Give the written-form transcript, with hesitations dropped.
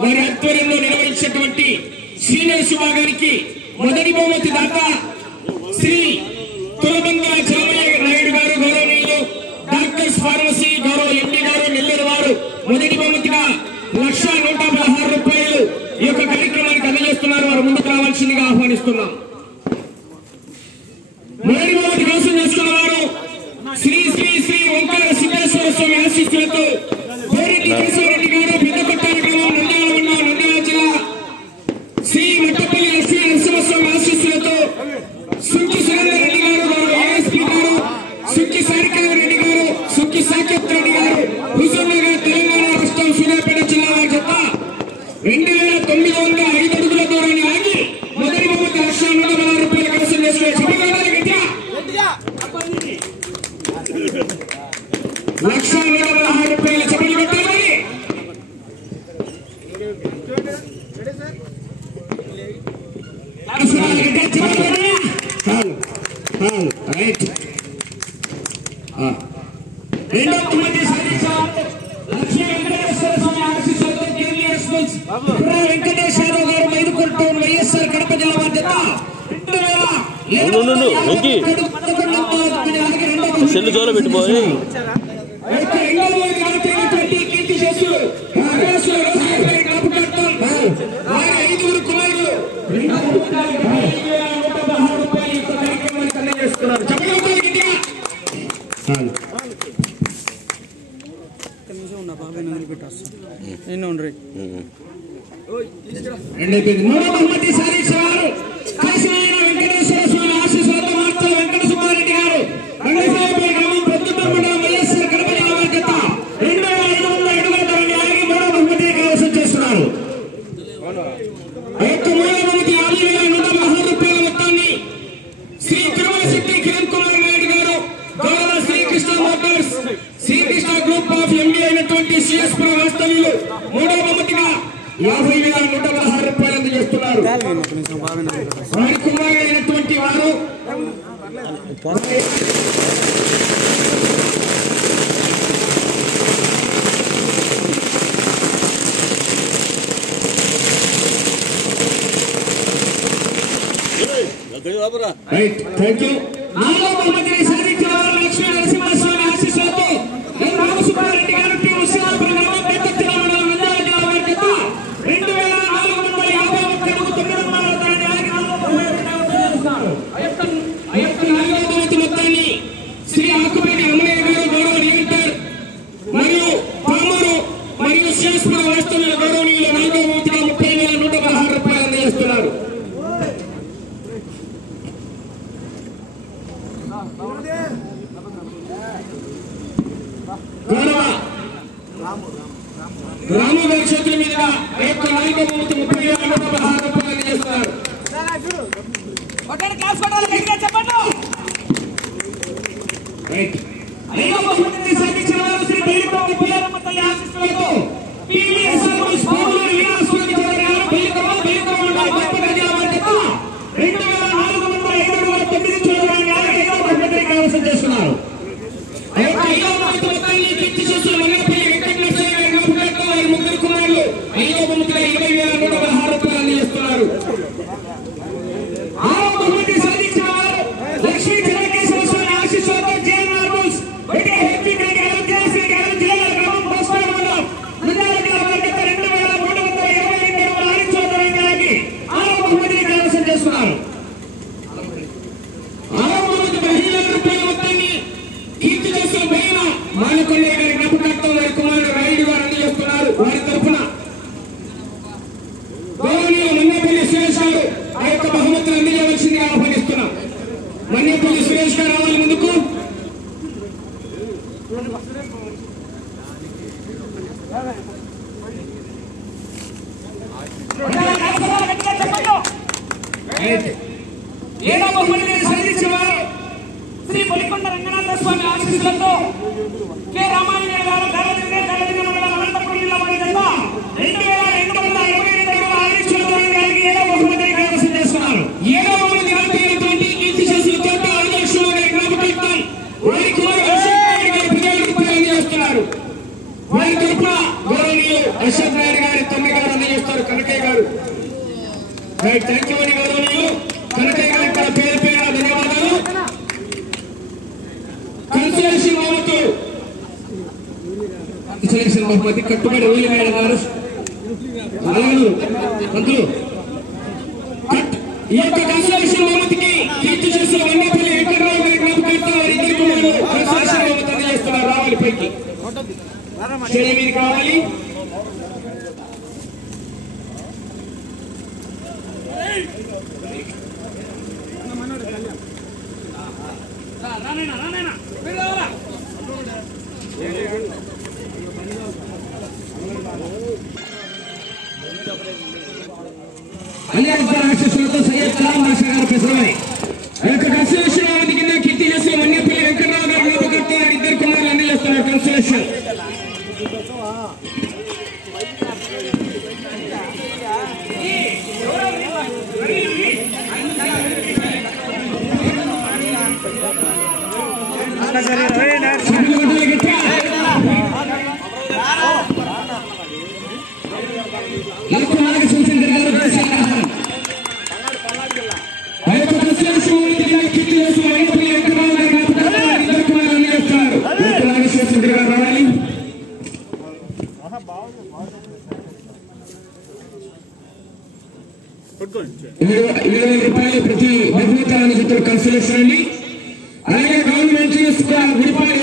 వారి ఆధ్వర్యంలో నిర్వహించినటువంటి సీనియర్స్ విభాగానికి మొదటి బహుమతి దాకా శ్రీ తులబంగా చలమయ్య నాయుడు గారు గౌరవనీయులు డాక్టర్స్ ఫార్మసీ గౌరవ ఎంపీ గారు నెల్లూరు వారు మొదటి బహుమతిగా 1,116 రూపాయలు ఈ యొక్క కార్యక్రమానికి అందజేస్తున్నారు. వారు ముందుకు రావాల్సిందిగా ఆహ్వానిస్తున్నాం. మొదటి బహుమతి కోసం చేస్తున్న వారు శ్రీ శ్రీ శ్రీ ఓంకార సిద్ధేశ్వర స్వామి ఆశీస్సులతో బోరెడ్డి కేశవరెడ్డి గారు పెద్దకొట్టాల గ్రామం నంద్యాల జిల్లా శ్రీ మట్టపల్లి లక్ష్మీ నరసింహస్వామి ఆశీస్సులతో సుక్కి సురేందర్ రెడ్డి గారు ఏఎస్పీ గారు సుక్కి సారికేంద్ర రెడ్డి గారు సుక్కి సాకేత్ రెడ్డి గారు హుజూర్నగర్ తెలంగాణ రాష్ట్రం సూర్యాపేట జిల్లా వారి జత 2,905 అడుగుల దూరాన్ని ఆగి మొదటి బహుమతి 1,116 రూపాయల కైవసం చేసుకునే 1,116 రూపాయల చెప్పలు పెట్టాలి. రెండో బహుమతి సాధించారు లక్ష్మీ వెంకటేశ్వర స్వామి ఆశీస్సులతో కేవీఎస్ స్కూల్స్ వెంకటేశ్వరరావు గారు మైదుకూరు వైఎస్ఆర్ కడప జిల్లా బాధ్యత 2,000 సెల్లు జోలో పెట్టిపోయి ఐదుగురు కుమారులు 2,116 రూపాయలు కార్యక్రమానికి అందజేస్తున్నారు. మూడో బహుమతి సాధించేవారు కాశీనారాయణ వెంకటేశ్వర స్వామి ఆశీస్సులతో మార్తల వెంకట సుబ్బారెడ్డి గారు రంగసాయిపల్లి గ్రామం ప్రొద్దుటూరు మండలం వైఎస్ఆర్ కడప జిల్లా బాధ్యత 2,500 అడుగుల దూరాన్ని ఆగి మూడో బహుమతి కైవసం చేస్తున్నారు. మూడో బహుమతి 50,116 రూపాయల మొత్తాన్ని శ్రీ తిరుమల శక్తి కిరణ్ కుమార్ నాయుడు గారు గౌరవ Srikrishna motors Srikrishna group of MD అయినటువంటి సిఎస్పురం వాస్తవ్యులు మూడో బహుమతిగా 50,116 రూపాయలు అందజేస్తున్నారు. వారి కుమారుడు అయినటువంటి వారు నాలుగో బహుమతిని సాధించిన వారు లక్ష్మీ నరసింహస్వామి ఆశీస్సులతో రామసుబ్బారెడ్డి గారు ఉసిరాపురం గ్రామం పెద్దకొట్టాల మండలం నంద్యాల జిల్లా వారి జత 2,451 అడుగు 9 దూరాన్ని ఆగి నాలుగో బహుమతి మొత్తాన్ని శ్రీ ఆకుపేటి అమ్మయ్య గారు గౌరవ రిజిస్టర్ మరియు పామూరు మరియు సిఎస్పురం వాస్తవ్యుల గౌరవనీయులు నాలుగో బహుమతిగా 30,116 రూపాయలు అందజేస్తున్నారు. రాము గారి చేతుల మీదుగా నాలుగో బహుమతి 30,116 రూపాయలు అందజేస్తున్నారు. ఐదో బహుమతిని సాధించిన వారు శ్రీ బెల్లికొండ పిల్లమ్మ తల్లి ఆశీస్సులతో టీవీఎస్ఆర్ స్కూల్ వీరాస్వామి చౌదరి గారు బెల్లికొండ మండలం బాపట్ల జిల్లా బాధ్యత 2,409 దూరాన్ని ఆగి ఐదో బహుమతిని కైవసం చేస్తున్నారు. ఐదో బహుమతి మొత్తాన్ని కీర్తి చేస్తున్న మన్నపల్లి వెంకటేశ్వర గారి జ్ఞాపకార్థం వారి ముగ్గురు కుమారులు ఐదో బహుమతిగా 20,116 రూపాయలు అందజేస్తున్నారు. ఆరో బహుమతి సాధించిన వారు లక్ష్మీ చెన్నకేశ్వర స్వామి ఆశీస్సులతో జేఎన్ఆర్ రూల్స్ జిల్లా గ్రామం పోస్టర్ మండలం నంద్యాల జిల్లా బాధ్యత 2,322 ఆరించోదరంగా ఆగి ఆరో బహుమతిని కైవసం చేస్తున్నారు. ఆరో బహుమతి 15,000 రూపాయల మొత్తాన్ని కీర్తి చేసిన బైన మానకొండయ్య గారి జ్ఞాపకార్థం వారి కుమారుడు రాయుడు గారు అందజేస్తున్నారు. వారి తరఫున గౌరవనీయులు మన్నపల్లి సురేష్ గారు ఆ యొక్క బహుమతులు అందజేయవలసిందిగా ఆహ్వానిస్తున్నాం. మన్నపల్లి సురేష్ గారు రావాలి ముందుకు. ఏడో బహుమతిని సాధించేవారు శ్రీ బలికొండ రంగనాథ స్వామి ఆశీస్సులతో కె రామాంజనేయ గారు గల్లదిన్న మండలం అనంతపురం జిల్లా వారి జత 2,222 అడుగుల ఆరించోదరంగా ఆగి ఏడో బహుమతిని కైవసం చేస్తున్నారు. ఏడో బహుమతి ఆల్పైనటువంటి కీర్తి చేసిన తోట ఆదిలక్ష్మి గారి జ్ఞాపకార్థం వారి కుమారుడు రూపాయలు అందజేస్తున్నారు. వారి తరఫున గౌరవనీయులు అశోక్ నాయుడు గారి తమ్మిగా రైట్ థ్యాంక్ యూ అని గౌరవనీయులు కనకయ్య గారు ఇక్కడ పేరు పేరున ధన్యవాదాలు. కన్సలేషన్ బహుమతి సెలక్షన్ బహుమతి కట్టుబడి ఊలి మేడం గారు పంతులు ఈ యొక్క కన్సలేషన్ బహుమతికి కీర్తి చేసిన వన్నపల్లి వెంకటరావు గారి జ్ఞాపకార్థం వారి ఇద్దరు కుమారులు కన్సలేషన్ బహుమతి అందజేస్తున్నారు. రావాలి పైకి స్టేడియం మీదకి రావాలి. ఆశీస్సులతో సయ్యద్ కలాం బాషా గారు పెసరవాయి ఆ యొక్క కన్సలేషన్ బహుమతి కింద కీర్తి చేసిన వన్నపల్లి వెంకటరావు గారి జ్ఞాపకార్థం వారి ఇద్దరు కుమారులు అందజేస్తున్నారు. కన్సలేషన్ రూపాయలు ప్రతి బహుమతాలను కన్సలేషన్ అండి. అలాగే గవర్నమెంట్ గుడిపాలి